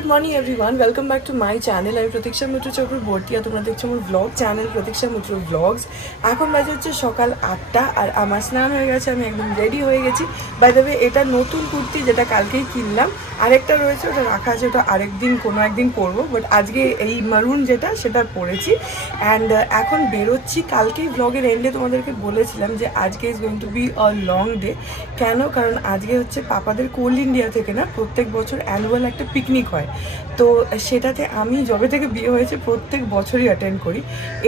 Good morning everyone, welcome back to my channel. আমি প্রতীক্ষা মিত্র চক্রবর্তী আর তোমরা দেখছো আমার ব্লগ চ্যানেল প্রতীক্ষা মিত্র ব্লগস। এখন বাজে হচ্ছে সকাল 8টা আর আমার স্নান হয়ে গেছে, আমি একদম রেডি হয়ে গেছি। বাই দ্য ওয়ে, এটা নতুন কুর্তি যেটা কালকেই কিনলাম, আরেকটা রয়েছে ওটা রাখা আছে, ওটা আরেকদিন কোনো একদিন পরবো, বাট আজকে এই মারুন যেটা সেটা পরেছি। অ্যান্ড এখন বেরোচ্ছি। কালকেই ব্লগের এন্ডে তোমাদেরকে বলেছিলাম যে আজকে is going to be a long day. কেন? কারণ আজকে হচ্ছে পাপাদের কোল ইন্ডিয়া থেকে না প্রত্যেক বছর অ্যানুয়াল একটা পিকনিক হয়, তো সেটাতে আমি যবে থেকে বিয়ে হয়েছে প্রত্যেক বছরই অ্যাটেন্ড করি।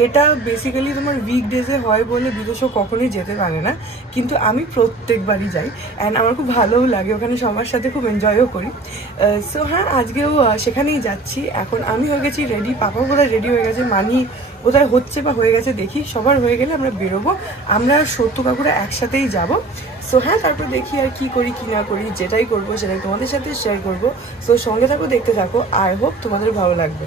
এটা বেসিক্যালি তোমার উইকডেজে হয় বলে বিদেশেও কখনোই যেতে পারে না, কিন্তু আমি প্রত্যেকবারই যাই অ্যান্ড আমার খুব ভালোও লাগে, ওখানে সবার সাথে খুব এনজয়ও করি। সো হ্যাঁ, আজকেও সেখানেই যাচ্ছি। এখন আমি হয়ে গেছি রেডি, পাপাও বোধহয় রেডি হয়ে গেছে, মানি বোধহয় হচ্ছে বা হয়ে গেছে, দেখি। সবার হয়ে গেলে আমরা বেরোবো, আমরা সত্য কাকুরা একসাথেই যাবো। সো হ্যাঁ, তারপর দেখি আর কি করি কি না করি, যেটাই করবো সেটাই তোমাদের সাথে শেয়ার করবো। সো সঙ্গে থাকো, দেখতে থাকো, আই হোপ তোমাদের ভালো লাগবে।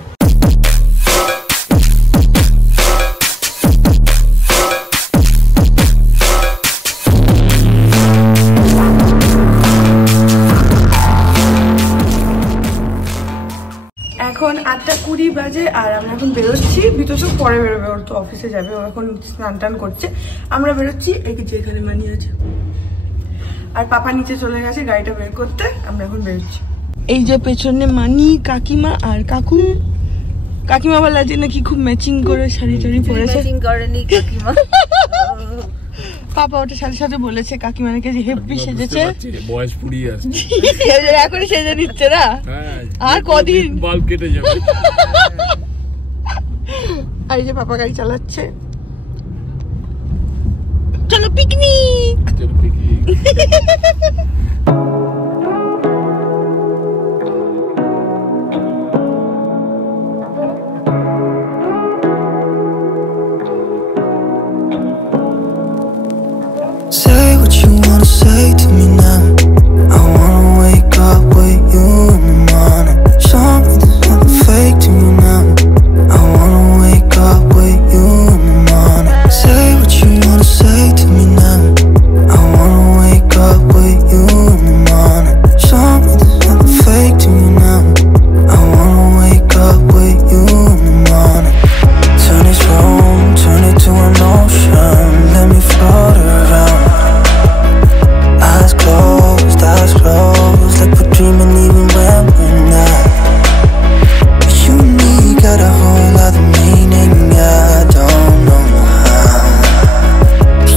এখন 8:20 বাজে আর আমরা এখন বেরোচ্ছি। বিতোষও পরে বেরোবে, ওর তো অফিসে যাবে, ও এখন স্নান টান করছে। আমরা বেরোচ্ছি, এই যে এখানে মানি আছে আর পাপা নিচে চলে গেছে গাড়িটা বের করতে, আমরা এখন বেরোচ্ছি। এই যে পেছনে মানি, কাকিমা আর কাকু। কাকিমা বলা যে নাকি খুব ম্যাচিং করে শাড়ি টাড়ি পরেছে। ম্যাচিং করেনি কাকিমা। পাপা ওটা সাথে সাথে বলেছে কাকিমা নাকি হেভি সেজেছে, বয়স পুড়িয়ে আসছে, এখন সেজে নিচ্ছে না, আর কদিন বাল কেটে যাবে। আর এই যে পাপা গাড়ি চালাচ্ছে, চলো picnic. Say what you wanna say to me now. I wanna wake up with you in the morning. Show me there's nothing fake to me now. I wanna wake up with you in the morning. Say what you wanna say to me now. I wanna wake up with you in the morning. Show me there's nothing fake to me now. I wanna wake up with you in the morning. Turn this room, turn it to an ocean. Let me float around. Eyes closed, like we're dreaming even when we're not. You and me got a whole other meaning, I don't know how.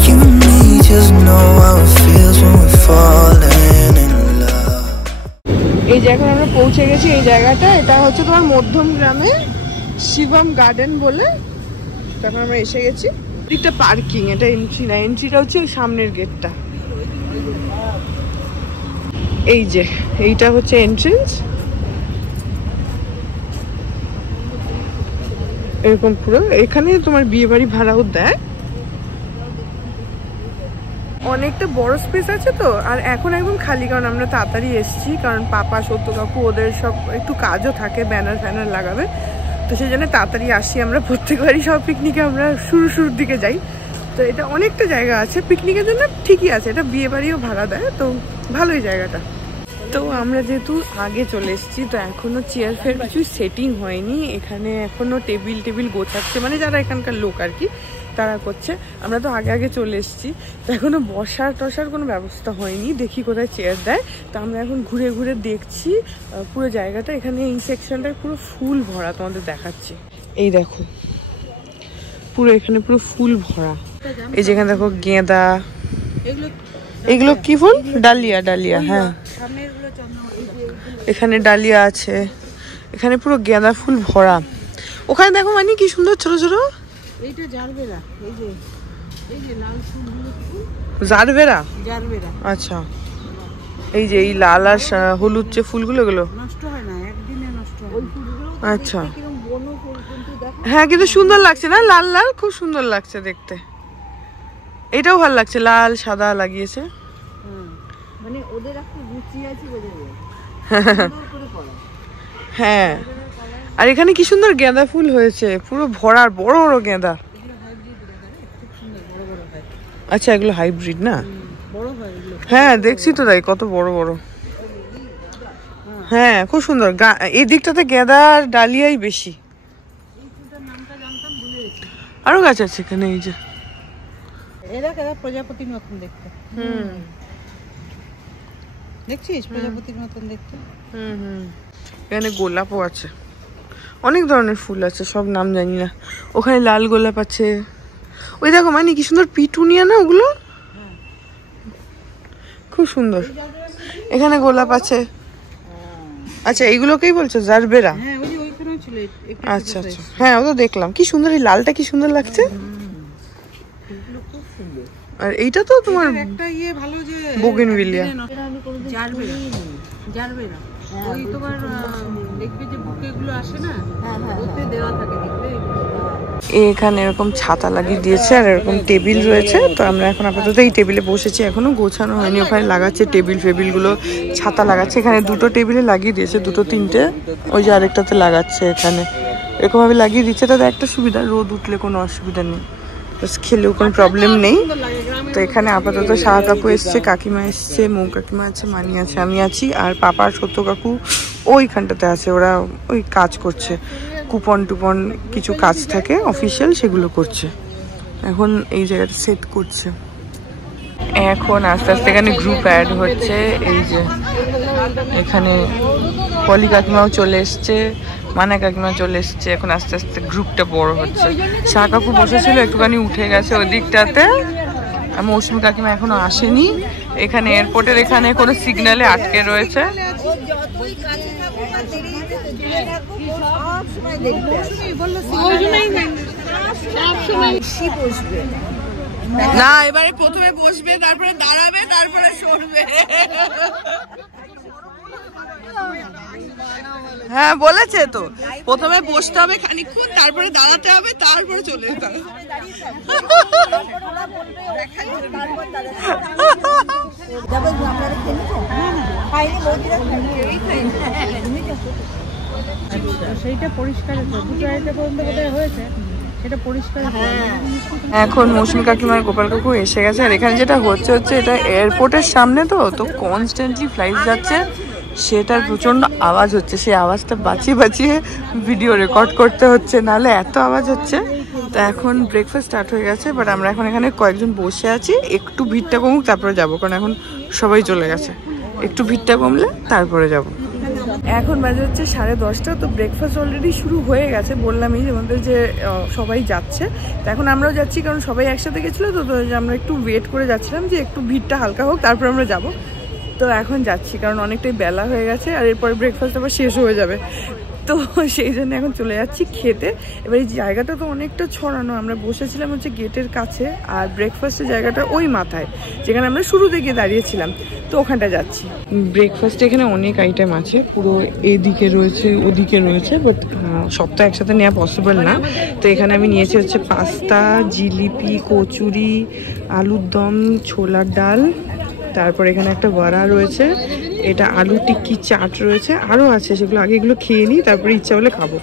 You and me just know how it feels when we're falling in love. এই যে এখন আমরা পৌঁছে গেছি এই জায়গাটা, এটা হচ্ছে তোমার মধ্যম গ্রামে শিবম গার্ডেন বলে। তখন আমরা এসে গেছি, দিকটা পার্কিং, এটা এন্ট্রি না, এন্ট্রিটা হচ্ছে ওই সামনের গেটটা। এই যে এইটা হচ্ছে এন্ট্রেন্স, এরকম পুরো। এখানে তোমার বিয়ে বাড়ি ভাড়াও দেয়, অনেকটা বড় স্পেস আছে তো। আর এখন একদম খালি, কারণ আমরা তাড়াতাড়ি এসেছি, কারণ পাপা সত্য কাকু ওদের সব একটু কাজও থাকে, ব্যানার ফ্যানার লাগাবে, তো সেই জন্য তাড়াতাড়ি আসি আমরা। প্রত্যেকবারই সব পিকনিকে আমরা শুরুর দিকে যাই, তো এটা অনেকটা জায়গা আছে পিকনিকের জন্য, ঠিকই আছে। এটা বিয়ে বাড়িও ভাড়া দেয়, তো ভালোই জায়গাটা। তো আমরা যেহেতু আগে চলে এসেছি, তো এখনো চেয়ার ফেয়ার কিছু সেটিং হয়নি এখানে, এখনো টেবিল গোছাচ্ছে, মানে যারা এখানকার লোক আর কি তারা করছে। আমরা তো আগে চলে এসেছি, তো এখনো বসার কোনো ব্যবস্থা হয়নি, দেখি কোথায় চেয়ার দেয়। তো আমরা এখন ঘুরে দেখছি পুরো জায়গাটা। এখানে এই সেকশনটায় পুরো ফুল ভরা, তোমাদের দেখাচ্ছি। এই দেখো পুরো এখানে পুরো ফুল ভরা। এই যেখানে দেখো গেঁদা, এগুলো কি ফুল? ডালিয়া। হ্যাঁ, এখানে ডালিয়া আছে, এখানে পুরো গেঁদা ফুল ভরা। ওখানে দেখো মানে কি সুন্দর ছোট ছোট, এইটা জারবেরা, এই যে লাল ফুলগুলো, জারবেরা। আচ্ছা, এই যে এই লাল আর হলুদ যে ফুলগুলো, এগুলো নষ্ট হয় না, একদিনে নষ্ট হয়। ওই ফুলগুলো আচ্ছা, কিরকম বনো ফুল, কিন্তু দেখো হ্যাঁ কিন্তু সুন্দর লাগছে না, লাল খুব সুন্দর লাগছে দেখতে। এটাও ভালো লাগছে, লাল সাদা লাগিয়েছে। মানে ওদের একটা রুচি আছে, হ্যাঁ। আর এখানে কি সুন্দর গেঁদা ফুল হয়েছে, পুরো ভরার, বড় বড় গেঁদা। আচ্ছা, এগুলো হাইব্রিড না? হ্যাঁ দেখছি তো, তাই কত বড় বড়। হ্যাঁ খুব সুন্দর। এই দিকটাতে গেঁদার ডালিয়াই বেশি। আরো গাছ আছে এখানে, এই যে এরা প্রজাপতির মতন দেখতে। দেখছিস প্রজাপতির মতন দেখতে। এখানে গোলাপও আছে, অনেক ধরনের ফুল আছে, সব নাম জানি না। ওখানে লাল গোলাপ আছে, ওই দেখো মানে কি সুন্দর পিটুনিয়া না ওগুলো, খুব সুন্দর। এখানে গোলাপ আছে। আচ্ছা এইগুলোকেই বলছো জারবেরা? আচ্ছা আচ্ছা, হ্যাঁ ও তো দেখলাম, কি সুন্দর এই লালটা, কি সুন্দর লাগছে। আর এইটা তো তোমার একটা ভালো যে বোগেনভিলিয়া। জারবেরা, জারবেরা ওই তোমার দেখবে যে বুকেগুলো আসে না, ওতে দেওয়া থাকে দেখবে। এখানে এরকম ছাতা লাগিয়ে দিয়েছে আর এরকম টেবিল রয়েছে। তো আমরা এখন আপাতত এই টেবিলে বসেছি, এখনো গোছানো হয়নি। ওখানে লাগাচ্ছে টেবিল ফেবিল গুলো, ছাতা লাগাচ্ছে। এখানে দুটো টেবিলে লাগিয়ে দিয়েছে, দুটো তিনটে, ওই যে আরেকটাতে লাগাচ্ছে। এখানে এরকম ভাবে লাগিয়ে দিচ্ছে, তাতে একটা সুবিধা, রোদ উঠলে কোনো অসুবিধা নেই, খেলেও কোনো প্রবলেম নেই। তো এখানে আপাতত শাহ কাকু এসছে, কাকিমা এসছে, মৌ কাকিমা আছে, মানি আছে, আমি আছি, আর পাপা আর সত্য কাকু ওইখানটাতে আছে। ওরা ওই কাজ করছে, কুপন টুপন কিছু কাজ থাকে অফিসিয়াল, সেগুলো করছে। এখন এই জায়গাটা সেট করছে। এখন আস্তে আস্তে এখানে গ্রুপ অ্যাড হচ্ছে। এই যে এখানে পলি কাকিমাও চলে এসছে, মানা কাকিমা চলে এসছে। এখন আস্তে আস্তে গ্রুপটা বড় হচ্ছে। শাহ কাকু বসেছিল, একটুখানি উঠে গেছে ওই দিকটাতে। মৌসুমী কাকিমা এখনো আসেনি। এখানে এয়ারপোর্টের এখানে কোনো সিগন্যালে আটকে রয়েছে। না এবারে প্রথমে বসবে, তারপরে দাঁড়াবে, তারপরে সরবে। হ্যাঁ বলেছে তো, প্রথমে বসতে হবে খানিকক্ষণ, তারপরে দাঁড়াতে হবে, তারপরে চলে যেতে হবে। সেইটা পরিষ্কার হয়েছে, সেটা পরিষ্কার। এখন মৌসুমী কাকিমার গোপাল কাকু এসে গেছে। আর এখানে যেটা হচ্ছে এটা এয়ারপোর্টের সামনে, তো কনস্ট্যান্টলি ফ্লাইট যাচ্ছে, সেটার প্রচন্ড আওয়াজ হচ্ছে। সেই আওয়াজটা বাঁচিয়ে বাঁচিয়ে ভিডিও রেকর্ড করতে হচ্ছে, নাহলে এত আওয়াজ হচ্ছে। তো এখন ব্রেকফাস্ট স্টার্ট হয়ে গেছে, বাট আমরা এখন এখানে কয়েকজন বসে আছি। একটু ভিড়টা কমুক তারপরে যাবো, কারণ এখন সবাই চলে গেছে। একটু ভিড়টা কমলে তারপরে যাব। এখন বাজে হচ্ছে 10:30। তো ব্রেকফাস্ট অলরেডি শুরু হয়ে গেছে, বললামই আমাদের যে সবাই যাচ্ছে। তো এখন আমরাও যাচ্ছি, কারণ সবাই একসাথে গেছিলো। তো আমরা একটু ওয়েট করে যাচ্ছিলাম যে একটু ভিড়টা হালকা হোক, তারপর আমরা যাব। তো এখন যাচ্ছি, কারণ অনেকটাই বেলা হয়ে গেছে, আর এরপরে ব্রেকফাস্ট আবার শেষ হয়ে যাবে। তো সেই জন্য এখন চলে যাচ্ছি খেতে। এবার এই জায়গাটা তো অনেকটা ছড়ানো, আমরা বসেছিলাম হচ্ছে গেটের কাছে, আর ব্রেকফাস্টের জায়গাটা ওই মাথায়, যেখানে আমরা শুরুতে গিয়ে দাঁড়িয়েছিলাম। তো ওখানটা যাচ্ছি। ব্রেকফাস্টে এখানে অনেক আইটেম আছে, পুরো এদিকে রয়েছে, ওদিকে রয়েছে, বাট সব তো একসাথে নেওয়া পসিবল না। তো এখানে আমি নিয়েছি হচ্ছে পাস্তা, জিলিপি, কচুরি, আলুর দম, ছোলার ডাল, তারপর এখানে একটা বড়া রয়েছে, এটা আলু টিক্কি চাট রয়েছে, আরও আছে, সেগুলো আগে এগুলো খেয়ে নিই, তারপরে ইচ্ছা হলে খাবো।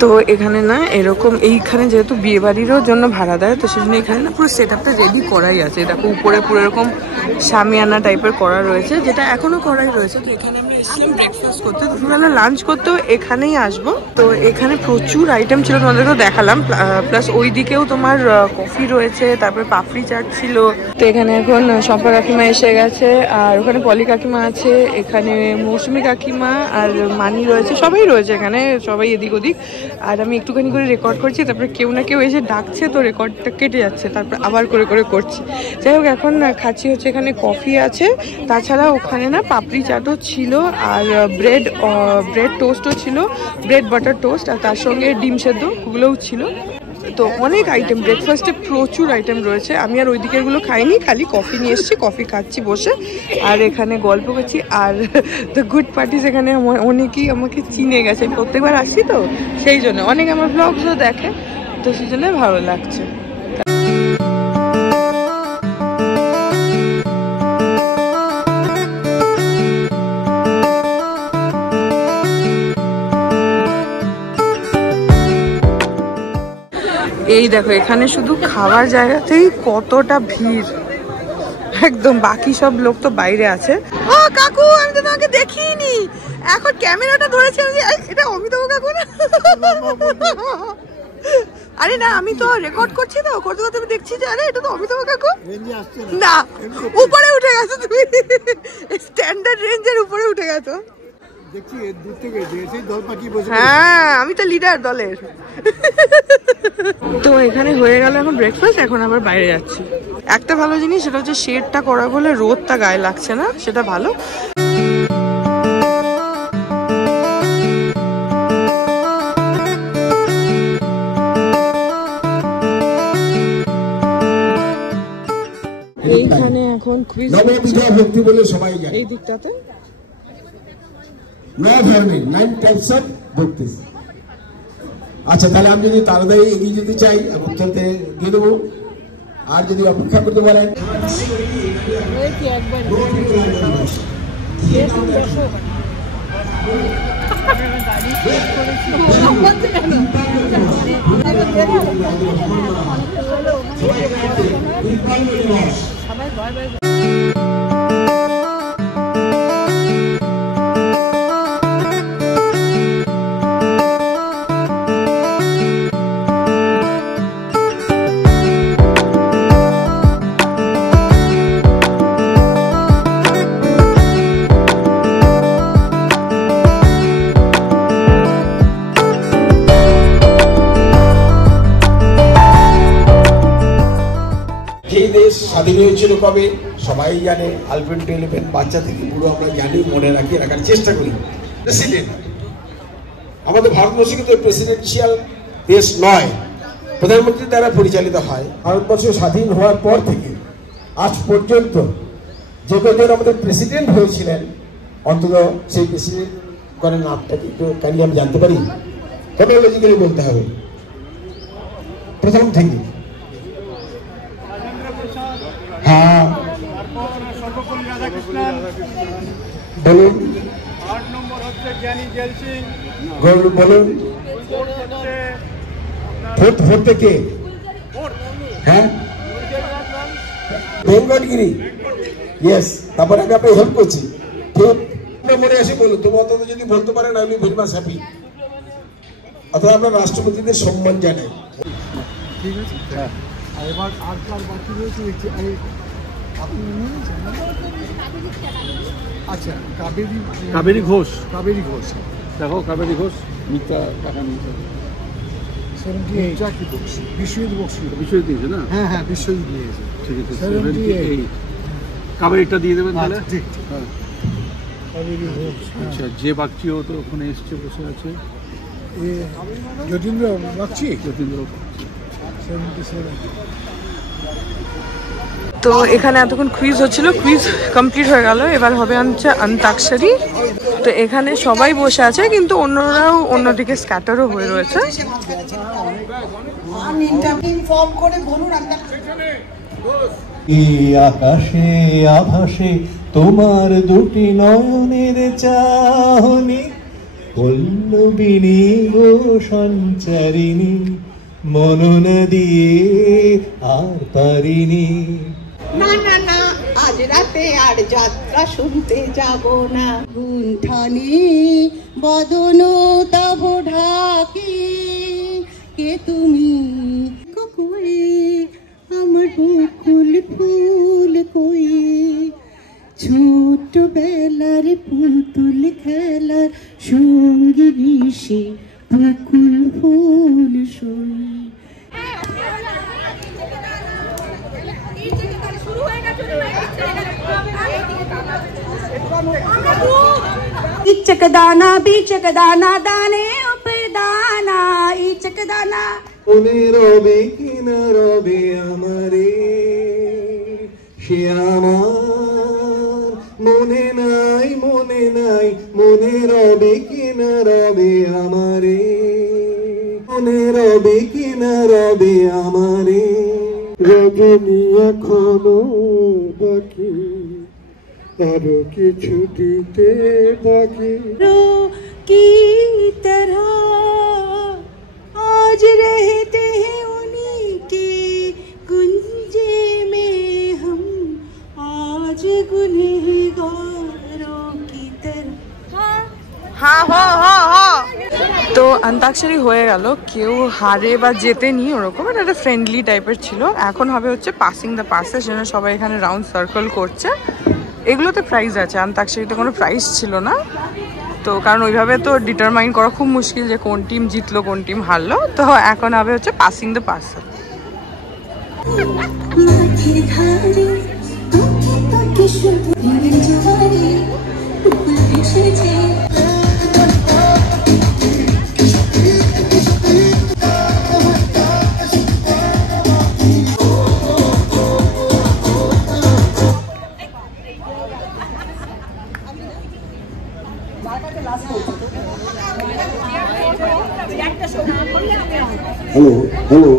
তো এখানে না এরকম, এইখানে যেহেতু বিয়ে বাড়িরও জন্য ভাড়া দেয়, তো সেজন্য এখানে না পুরো সেট আপটা রেডি করাই আছে। দেখো উপরে পুরো এরকম শামিয়ানা টাইপের করা রয়েছে, যেটা এখনো করাই রয়েছে। তো এখানে আমরা এসেছিলাম ব্রেকফাস্ট করতে, দুপুরবেলা লাঞ্চ করতেও এখানেই আসবো। তো এখানে প্রচুর আইটেম ছিল, তোমাদেরকেও দেখালাম। প্লাস ওই দিকেও তোমার কফি রয়েছে, তারপরে পাপড়ি চাট ছিল। তো এখানে এখন শম্পা কাকিমা এসে গেছে, আর ওখানে পলি কাকিমা আছে, এখানে মৌসুমী কাকিমা আর মানি রয়েছে, সবাই রয়েছে এখানে, সবাই এদিক ওদিক। আর আমি একটুখানি করে রেকর্ড করছি, তারপরে কেউ না কেউ এসে ডাকছে, তো রেকর্ডটা কেটে যাচ্ছে, তারপর আবার করে করে করছি। যাই হোক, এখন খাচ্ছি হচ্ছে, এখানে কফি আছে, তাছাড়া ওখানে না পাপড়ি চাটও ছিল, আর ব্রেড টোস্টও ছিল, ব্রেড বাটার টোস্ট, আর তার সঙ্গে ডিম সেদ্ধ, ওগুলোও ছিল। তো অনেক আইটেম, ব্রেকফাস্টে প্রচুর আইটেম রয়েছে। আমি আর ওই দিকেরগুলো খাইনি, খালি কফি নিয়ে এসেছি, কফি খাচ্ছি বসে, আর এখানে গল্প করছি। আর দ্য গুড পার্টিস এখানে অনেকেই আমাকে চিনে গেছে, প্রত্যেকবার আসছি তো সেই জন্য, অনেক আমার ব্লগসও দেখে, তো সেই জন্য ভালো লাগছে। এই দেখো, এখানে শুধু খাওয়ার জায়গাতেই কতটা ভিড়, একদম বাকি সব লোক তো বাইরে আছে। ও কাকু, আমি তো তোমাকে দেখিনি, এখন ক্যামেরাটা ধরেছি আমি। এটা অমিতাভ কাকু না? আরে না, আমি তো রেকর্ড করছি, তো করতে করতে আমি দেখছি যে আরে এটা তো অমিতাভ কাকু না, উপরে উঠে গেছো তুমি, স্ট্যান্ডার্ড রেঞ্জের উপরে উঠে গেছো। হ্যাঁ, আমি তো লিডার দলের। তো এখানে হয়ে গেল এখন ব্রেকফাস্ট, এখন আবার বাইরে যাচ্ছি। একটা ভালো জিনিস সেটা হচ্ছে শেডটা করা বলে রোদটা গায়ে লাগছে না, সেটা ভালো। এইখানে এখন কুইজ ভক্তি বলে সবাই জানে। এই দিকটাতে 9 ধরনের 9 টাইপস অফ ভক্তি। আচ্ছা, তাহলে আমি যদি তাড়াতাড়ি এগিয়ে যেতে চাই উত্তরতে দিয়ে দেবো, আর যদি অপেক্ষা করতে বলেন স্বাধীন হয়েছিল কবে সবাই জানে। আলপেন টু এলিফেন্ট, বাচ্চা থেকে পুরো আমরা জানি, মনে রাখি, রাখার চেষ্টা করি। প্রেসিডেন্ট, আমাদের ভারতবর্ষ কিন্তু প্রেসিডেন্সিয়াল দেশ নয়, প্রধানমন্ত্রী দ্বারা পরিচালিত হয়। ভারতবর্ষ স্বাধীন হওয়ার পর থেকে আজ পর্যন্ত যে কজন আমাদের প্রেসিডেন্ট হয়েছিলেন, অন্তত সেই প্রেসিডেন্ট করেন নামটা কিন্তু কাইন্ডলি আমি জানতে পারি? ক্রোনোলজিক্যালি বলতে হবে, প্রথম থেকে। হ্যাঁ বলুন। 8 নম্বর হচ্ছে জ্ঞানী জেল সিং। বলুন। ফোর্থ থেকে হ্যাঁ বেঙ্গলগিরি, ইয়েস। তারপরে আমি আপনাকে হেল্প করছি। ঠিক নম্বরে এসে বলুন, তবু অন্তত যদি বলতে পারেন আমি ভেরি মাচ হ্যাপি। অথবা আমরা রাষ্ট্রপতিদের সম্মান জানাই। ঠিক আছে, এবার আর বাকি রয়েছে আচ্ছা, কাবেরী ঘোষ। দেখো, কাবেরী ঘোষ মিথ্যা টাকা নিয়েছে। বিশ্বজিৎ বক্সি। বিশ্বজিৎ দিয়েছে না? হ্যাঁ হ্যাঁ, বিশ্বজিৎ নিয়েছে। ঠিক আছে, 78 কাবেরীটা দিয়ে দেবেন তাহলে। ঠিক। আচ্ছা, যে বাগচিও তো ওখানে এসছে, বসে আছে। যতীন্দ্র বাগচি। 77। তো এখানে এতক্ষণ কুইজ হচ্ছিল, কুইজ কমপ্লিট হয়ে গেল, এবার হবে অন্তাক্ষরী। তো এখানে সবাই বসে আছে, কিন্তু অন্যরাও অন্যদিকে স্ক্যাটারও হয়ে রয়েছে। আকাশে আভাসে তোমার দুটি নয়নের চাহনি, পল্লবিনী গো সঞ্চারিণী, মনন দিয়ে আর পারিনি। না না না, আজ রাতে আর যাত্রা শুনতে যাব না। গুণ্ঠানি বদন তব ঢাকি, কে তুমি কই, আমার বকুল ফুল কই, ছোট বেলার পুতুল খেলার সঙ্গী সে বকুল ফুল সই। इचक दाना बीचक दाना दाने ऊपर दाना इचक दाना। মনে রবে কি না রবে আমারে, সে আমার মনে নাই, মনে নাই, মনে রবে কি না রবে আমারে, মনে রবে কি না রবে আমারে। রজনী এখনো বাকি, আরো কিছু দিতে বাকি। की तरह आज रहते हैं उन्हीं के कुंजे में हम, তো অন্তাক্ষরী হয়ে গেল, কেউ হারে বা জেতেনি ওরকম, এটা একটা ফ্রেন্ডলি টাইপের ছিল। এখন হবে হচ্ছে পাসিং দ্য পাসের জন্য সবাই এখানে রাউন্ড সার্কেল করছে। এগুলোতে প্রাইজ আছে, অন্তাক্ষরীতে কোনো প্রাইজ ছিল না তো, কারণ ওইভাবে তো ডিটারমাইন করা খুব মুশকিল যে কোন টিম জিতলো কোন টিম হারলো। তো এখন হবে হচ্ছে passing the parcel. Hello hello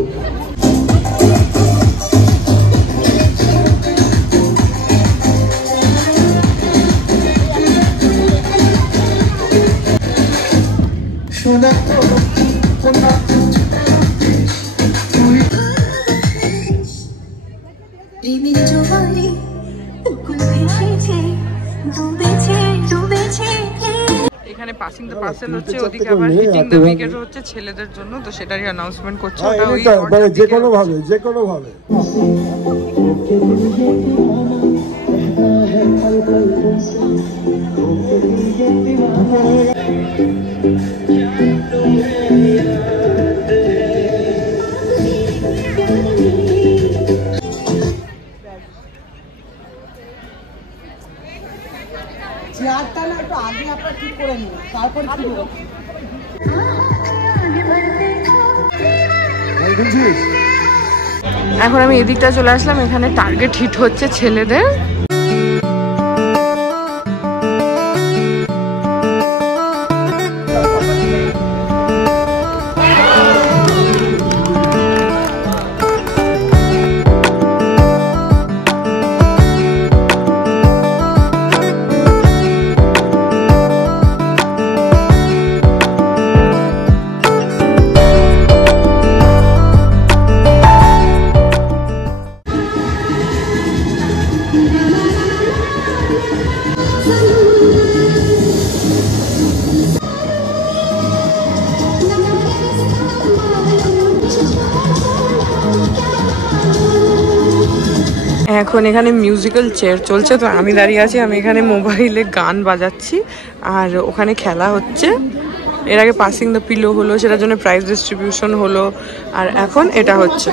এখানে পাসিং দ্য পার্সেল হচ্ছে, ওদিকে আবার হিটিং দ্য উইকেট হচ্ছে ছেলেদের জন্য, তো সেটারই অ্যানাউন্সমেন্ট করছে। ওটা ওই যে কোনো ভাবে চেয়ারটা না একটু আগে আপনার ঠিক করে নিন, তারপর এখন আমি এদিকটা চলে আসলাম, এখানে টার্গেট হিট হচ্ছে ছেলেদের। এখন এখানে মিউজিক্যাল চেয়ার চলছে, তো আমি দাঁড়িয়ে আছি, আমি এখানে মোবাইলে গান বাজাচ্ছি আর ওখানে খেলা হচ্ছে। এর আগে পাসিং দ্য পিলো হলো, সেটার জন্য প্রাইজ ডিস্ট্রিবিউশন হলো, আর এখন এটা হচ্ছে।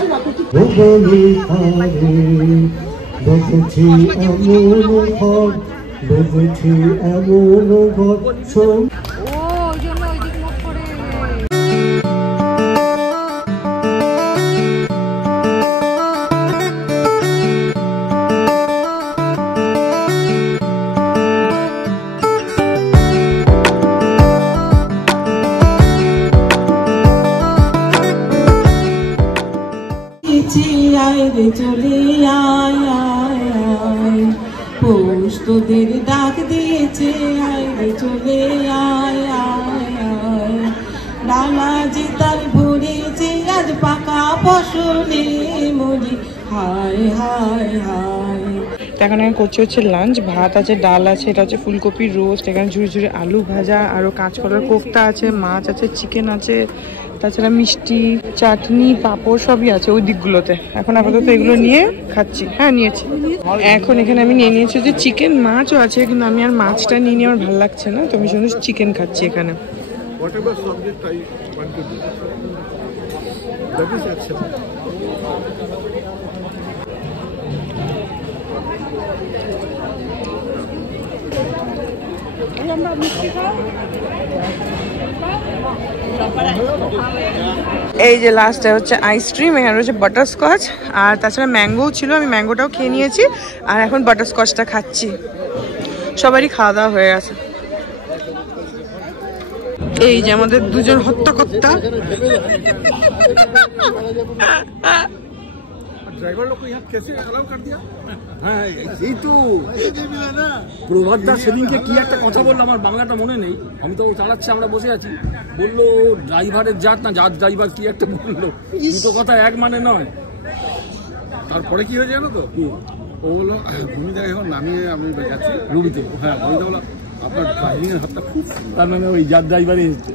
চলে আয় আয় আয়, পৌষ তোদের ডাক দিয়েছে, আয় রে চলে আয় আয় আয়, ডালা যে তার ভরেছে আজ পাকা ফসলে মরি, হায় হায় হায়। এখন আমি করছি হচ্ছে লাঞ্চ, ভাত আছে, ডাল আছে, এটা হচ্ছে ফুলকপির রোস্ট, এখানে ঝুড়ি ঝুড়ি আলু ভাজা, আরও কাঁচকলার কোফতা আছে, মাছ আছে, চিকেন আছে, তাছাড়া মিষ্টি, চাটনি, পাঁপড় সবই আছে ওই দিকগুলোতে। এখন আপাতত এগুলো নিয়ে খাচ্ছি। হ্যাঁ নিয়েছি। এখন এখানে আমি নিয়ে নিয়েছি যে চিকেন, মাছও আছে, কিন্তু আমি আর মাছটা নিয়ে নিয়ে আমার ভালো লাগছে না, তো আমি শুধু চিকেন খাচ্ছি এখানে। এই যে লাস্টে হচ্ছে আইসক্রিম, এখানে রয়েছে বাটারস্কচ, আর তাছাড়া ম্যাঙ্গোও ছিল, আমি ম্যাঙ্গোটাও খেয়ে নিয়েছি, আর এখন বাটারস্কচটা খাচ্ছি। সবারই খাওয়া দাওয়া হয়ে গেছে। এই যে আমাদের দুজন হত্যাকর্তা। ड्राइवर लोग को यहाँ कैसे अलाउ कर दिया? হ্যাঁ এই তো প্রভাতদা সেদিনকে কি একটা কথা বললো, আমার বাংলাটা মনে নেই, আমি তো চালাচ্ছি, আমরা বসে আছি, বললো ড্রাইভারের জাত না জাত ড্রাইভার কি একটা বললো, দুটো কথা এক মানে নয়। তারপরে কি হয়েছে জানো তো, ও বললো ভূমিদা এখন নামিয়ে আমি যাচ্ছি রুবিতে, হ্যাঁ ভূমিদা বললো আপনার ড্রাইভিং এর হাতটা খুব, তার মানে ওই যার ড্রাইভারে এসছে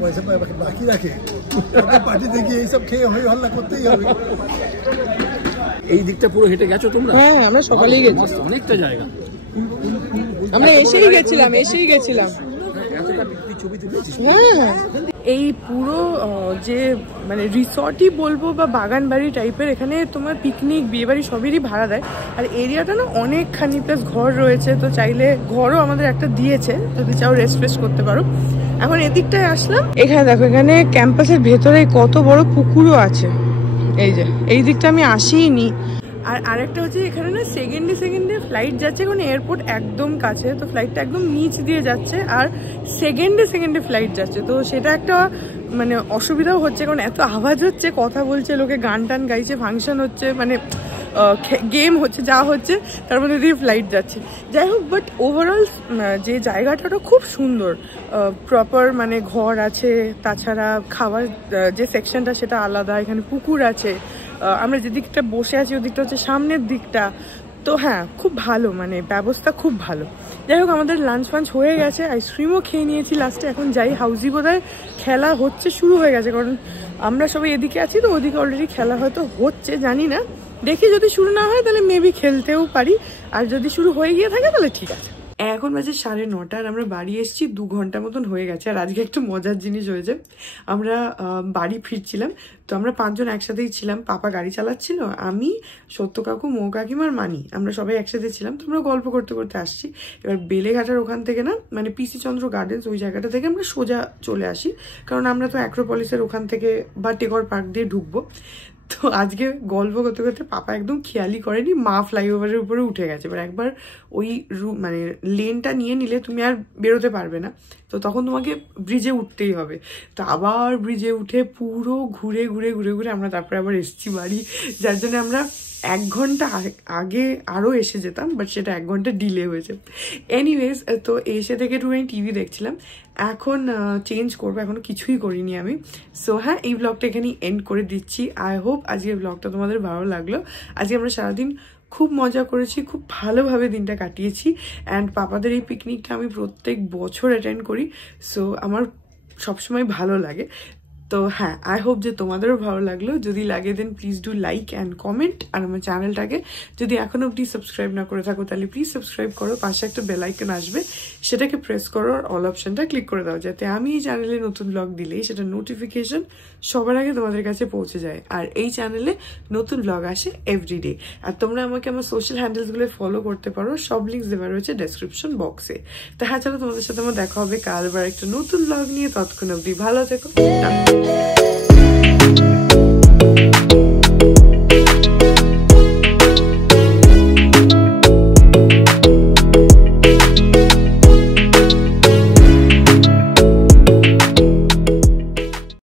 পয়সা বাকি রাখে, পার্টিতে গিয়ে এইসব খেয়ে হই হল্লা করতেই হবে। এই দিকটা পুরো হেঁটে গেছো তোমরা? হ্যাঁ, আমরা সকালেই গেছি, অনেকটা জায়গা আমরা এসেই গেছিলাম। হ্যাঁ, এই পুরো যে মানে রিসর্টই বলবো বা বাগান বাড়ি টাইপের, এখানে তোমার পিকনিক বিয়ে বাড়ি সবেরই ভাড়া দেয়। আর এরিয়াটা না অনেকখানি, প্লাস ঘর রয়েছে, তো চাইলে ঘরও আমাদের একটা দিয়েছে, যদি চাও রেস্ট ফেস্ট করতে পারো। এখন এদিকটায় আসলাম, এখানে দেখো এখানে ক্যাম্পাসের ভেতরে কত বড় পুকুরও আছে। এই যে এই দিকটা আমি আসিনি। আর আরেকটা হচ্ছে এখানে না সেকেন্ডে ফ্লাইট যাচ্ছে, কারণ এয়ারপোর্ট একদম কাছে, তো ফ্লাইটটা একদম নিচ দিয়ে যাচ্ছে, আর সেকেন্ডে ফ্লাইট যাচ্ছে। তো সেটা একটা মানে অসুবিধাও হচ্ছে, কারণ এত আওয়াজ হচ্ছে, কথা বলছে লোকে, গান টান গাইছে, ফাংশন হচ্ছে, মানে গেম হচ্ছে, যা হচ্ছে তার মধ্যে দিয়ে ফ্লাইট যাচ্ছে। যাই হোক, বাট ওভারঅল যে জায়গাটা খুব সুন্দর, প্রপার মানে ঘর আছে, তাছাড়া খাবার যে সেকশনটা সেটা আলাদা, এখানে পুকুর আছে, আমরা যে দিকটা বসে আছি ওদিকটা হচ্ছে সামনের দিকটা। তো হ্যাঁ, খুব ভালো, মানে ব্যবস্থা খুব ভালো। যাই হোক, আমাদের লাঞ্চ ফাঞ্চ হয়ে গেছে, আইসক্রিমও খেয়ে নিয়েছি লাস্টে। এখন যাই, হাউজি বোধহয় খেলা হচ্ছে, শুরু হয়ে গেছে, কারণ আমরা সবাই এদিকে আছি, তো ওদিকে অলরেডি খেলা হয়তো হচ্ছে, জানি না, দেখি যদি শুরু না হয় তাহলে মেবি খেলতেও পারি, আর যদি শুরু হয়ে গিয়ে থাকে তাহলে ঠিক আছে। এখন বাজে 9:30, আর আমরা বাড়ি এসেছি 2 ঘন্টা মতন হয়ে গেছে। আর আজকে একটা মজার জিনিস হয়েছে, আমরা বাড়ি ফিরছিলাম, তো আমরা 5 জন একসাথেই ছিলাম। পাপা গাড়ি চালাচ্ছিল, আমি, সত্য কাকু, মৌ কাকিমার মানি, আমরা সবাই একসাথে ছিলাম। তো আমরা গল্প করতে করতে আসছি। এবার বেলেঘাটার ওখান থেকে না, মানে পিসি চন্দ্র গার্ডেন্স ওই জায়গাটা থেকে আমরা সোজা চলে আসি, কারণ আমরা তো অ্যাক্রোপলিসের ওখান থেকে বা টেকর পার্ক দিয়ে ঢুকবো। তো আজকে গল্প করতে করতে পাপা একদম খেয়ালই করেনি, মা ফ্লাইওভারের উপরে উঠে গেছে। এবার একবার ওই মানে লেনটা নিয়ে নিলে তুমি আর বেরোতে পারবে না, তো তখন তোমাকে ব্রিজে উঠতেই হবে। তো আবার ব্রিজে উঠে পুরো ঘুরে আমরা তারপরে আবার এসছি বাড়ি, যার জন্য আমরা 1 ঘন্টা আগে আরও এসে যেতাম, বাট সেটা 1 ঘন্টা ডিলে হয়েছে। এনিওয়েজ, তো এসে থেকে একটু আমি টিভি দেখছিলাম, এখন চেঞ্জ করবো, এখনো কিছুই করিনি আমি। সো হ্যাঁ, এই ব্লগটা এখানেই এন্ড করে দিচ্ছি। আই হোপ আজকের ব্লগটা তোমাদের ভালো লাগলো। আজকে আমরা সারাদিন খুব মজা করেছি, খুব ভালোভাবে দিনটা কাটিয়েছি। অ্যান্ড পাপাদের এই পিকনিকটা আমি প্রত্যেক বছর অ্যাটেন্ড করি, সো আমার সবসময় ভালো লাগে। তো হ্যাঁ, আই হোপ যে তোমাদেরও ভালো লাগলো। যদি লাগে then please do like and comment. আর আমার চ্যানেলটাকে যদি এখনো অবধি সাবস্ক্রাইব না করে থাকো তাহলে প্লিজ সাবস্ক্রাইব করো, পাশে একটা বেল আইকন আসবে, সেটাকে প্রেস করো, আর অল অপশনটা ক্লিক করে দাও, যাতে আমি এই চ্যানেলে নতুন ব্লগ দিলেই সেটা নোটিফিকেশন সবার আগে তোমাদের কাছে পৌঁছে যায়। আর এই চ্যানেলে নতুন ব্লগ আসে এভরিডে। আর তোমরা আমাকে আমার সোশ্যাল হ্যান্ডেলসগুলো ফলো করতে পারো, সব লিঙ্কস দেওয়া রয়েছে ডেসক্রিপশন বক্সে। তো হ্যাঁ, চলো তোমাদের সাথে আমার দেখা হবে কাল আবার একটা নতুন ব্লগ নিয়ে। ততক্ষণ অবধি ভালো থেকো।